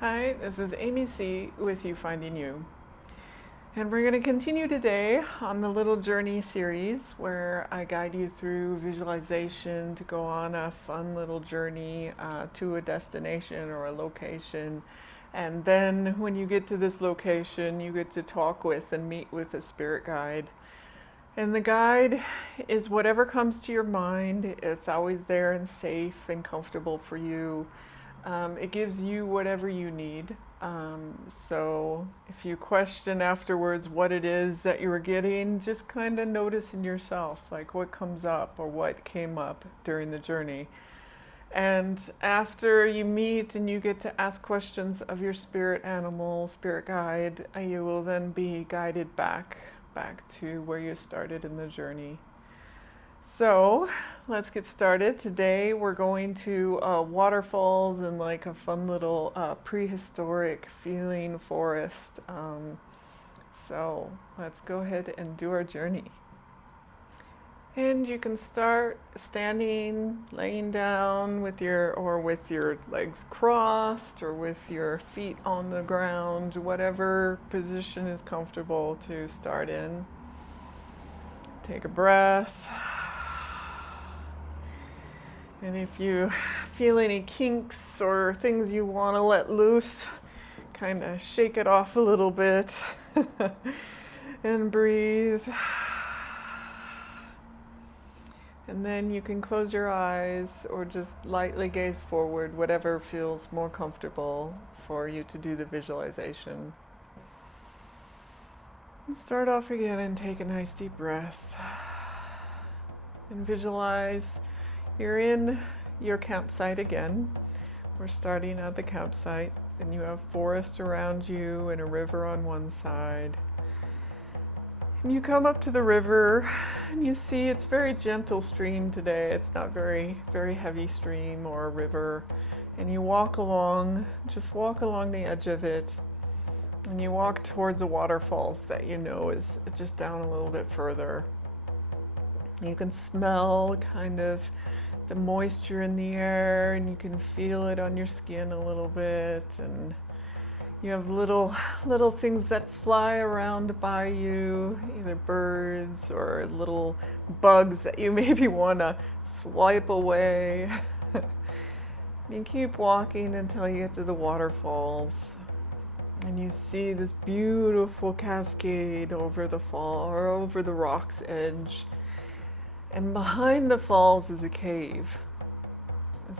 Hi, this is Amy C. with You Finding You. And we're going to continue today on the Little Journey series where I guide you through visualization to go on a fun little journey to a destination or a location. And then when you get to this location, you get to talk with and meet with a spirit guide. And the guide is whatever comes to your mind. It's always there and safe and comfortable for you. It gives you whatever you need. So if you question afterwards what it is that you were getting, just kind of notice in yourself, like what comes up or what came up during the journey. And after you meet and you get to ask questions of your spirit animal, spirit guide, you will then be guided back to where you started in the journey. So let's get started. Today we're going to waterfalls and like a fun little prehistoric feeling forest. So let's go ahead and do our journey. And you can start standing, laying down with your legs crossed or with your feet on the ground, whatever position is comfortable to start in. Take a breath. And if you feel any kinks or things you want to let loose, kind of shake it off a little bit and breathe. And then you can close your eyes or just lightly gaze forward, whatever feels more comfortable for you to do the visualization. And start off again and take a nice deep breath. And visualize you're in your campsite again. We're starting at the campsite, and you have forest around you and a river on one side. And you come up to the river, and you see it's very gentle stream today. It's not very heavy stream or a river. And you walk along, just walk along the edge of it, and you walk towards the waterfalls that you know is just down a little bit further. You can smell kind of the moisture in the air, and you can feel it on your skin a little bit, and you have little things that fly around by you, either birds or little bugs that you maybe want to swipe away. You keep walking until you get to the waterfalls, and you see this beautiful cascade over the fall or over the rock's edge. And behind the falls is a cave.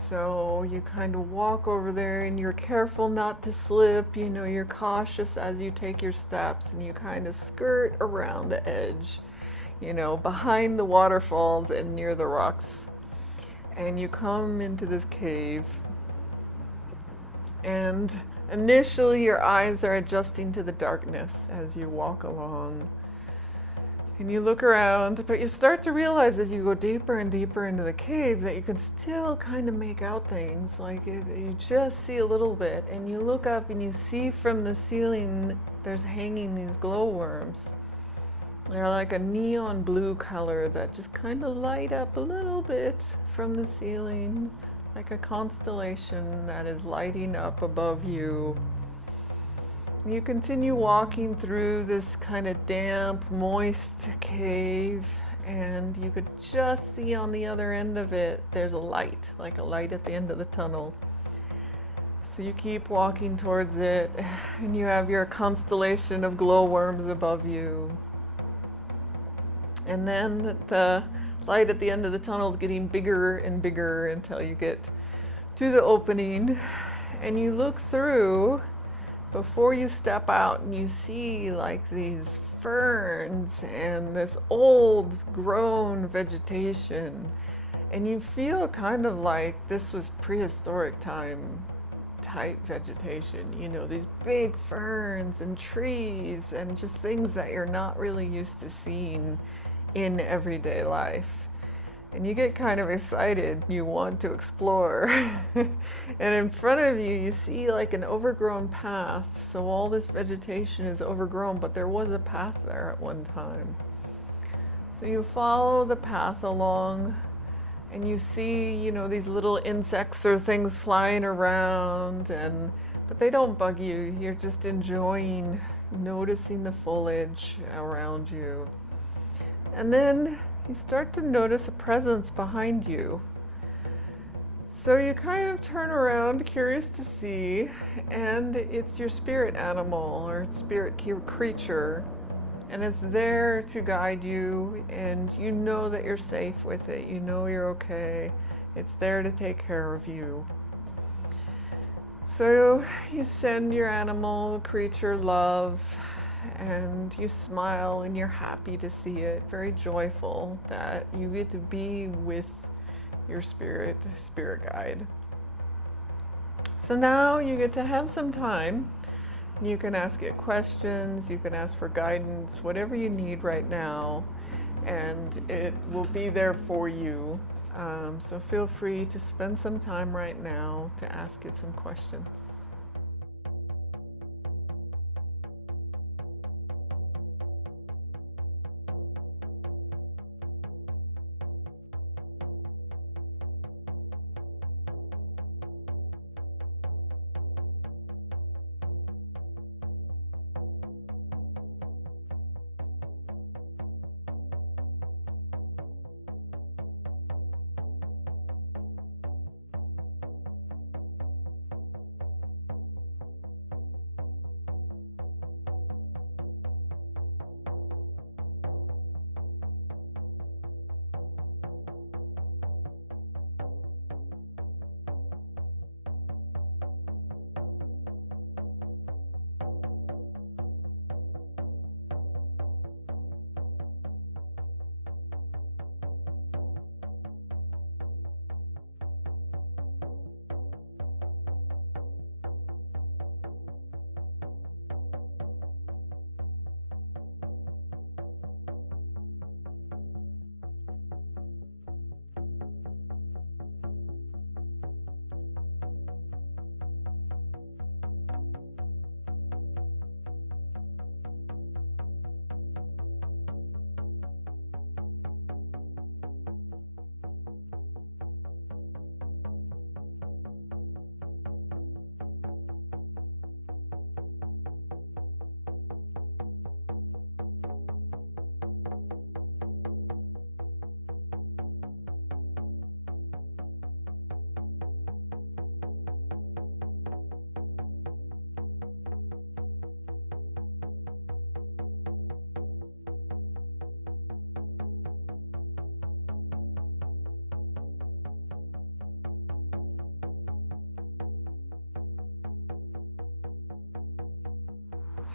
So you kind of walk over there and you're careful not to slip, you're cautious as you take your steps, and you kind of skirt around the edge, behind the waterfalls and near the rocks. And you come into this cave, and initially your eyes are adjusting to the darkness as you walk along. And you look around, but you start to realize as you go deeper and deeper into the cave that you can still kind of make out things. Like you just see a little bit, and you look up and you see from the ceiling there's hanging these glowworms. They're like a neon blue color that just kind of light up a little bit from the ceiling, like a constellation that is lighting up above you. You continue walking through this kind of damp, moist cave, and you could just see on the other end of it, there's a light, like a light at the end of the tunnel. So you keep walking towards it, and you have your constellation of glowworms above you. And then the light at the end of the tunnel is getting bigger and bigger until you get to the opening, and you look through before you step out, and you see like these ferns and this old grown vegetation, and you feel kind of like this was prehistoric time type vegetation, these big ferns and trees and just things that you're not really used to seeing in everyday life. And you get kind of excited, you want to explore. And in front of you, you see like an overgrown path. So all this vegetation is overgrown, but there was a path there at one time. So you follow the path along, and you see, these little insects or things flying around, but they don't bug you. You're just enjoying noticing the foliage around you. And then you start to notice a presence behind you. So you kind of turn around, curious to see, and it's your spirit animal or spirit creature. And it's there to guide you, and you know that you're safe with it. You know you're okay. It's there to take care of you. So you send your animal creature love, and you smile, and you're happy to see it, very joyful that you get to be with your spirit guide. So now you get to have some time. You can ask it questions, you can ask for guidance, whatever you need right now, and it will be there for you. So feel free to spend some time right now to ask it some questions.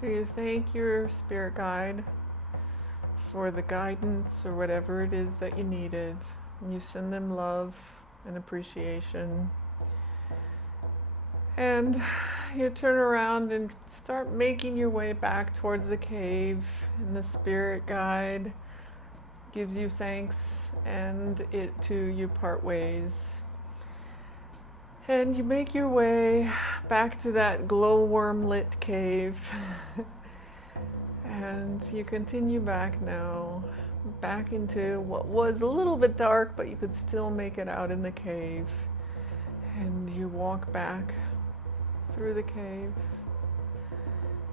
So you thank your spirit guide for the guidance or whatever it is that you needed. And you send them love and appreciation. And you turn around and start making your way back towards the cave. And the spirit guide gives you thanks, and it too, you part ways. And you make your way back to that glowworm lit cave. And you continue back now, back into what was a little bit dark, but you could still make it out in the cave. And you walk back through the cave.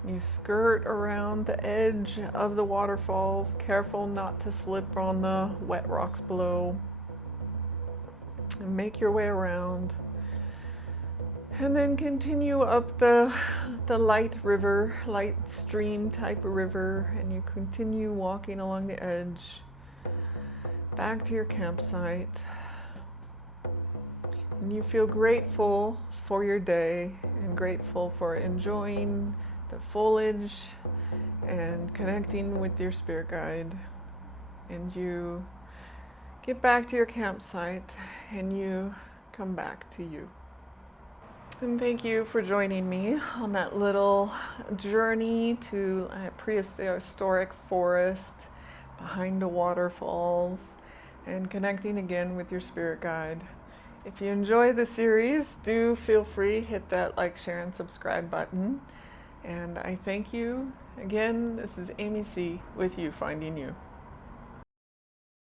You skirt around the edge of the waterfalls, careful not to slip on the wet rocks below. And make your way around. And then continue up the light river, light stream type of river, and you continue walking along the edge back to your campsite. And you feel grateful for your day and grateful for enjoying the foliage and connecting with your spirit guide. And you get back to your campsite and you come back to you. And thank you for joining me on that little journey to a prehistoric forest behind the waterfalls and connecting again with your spirit guide. If you enjoy the series, do feel free, hit that like, share, and subscribe button. And I thank you. Again, this is Amy C. with You Finding You.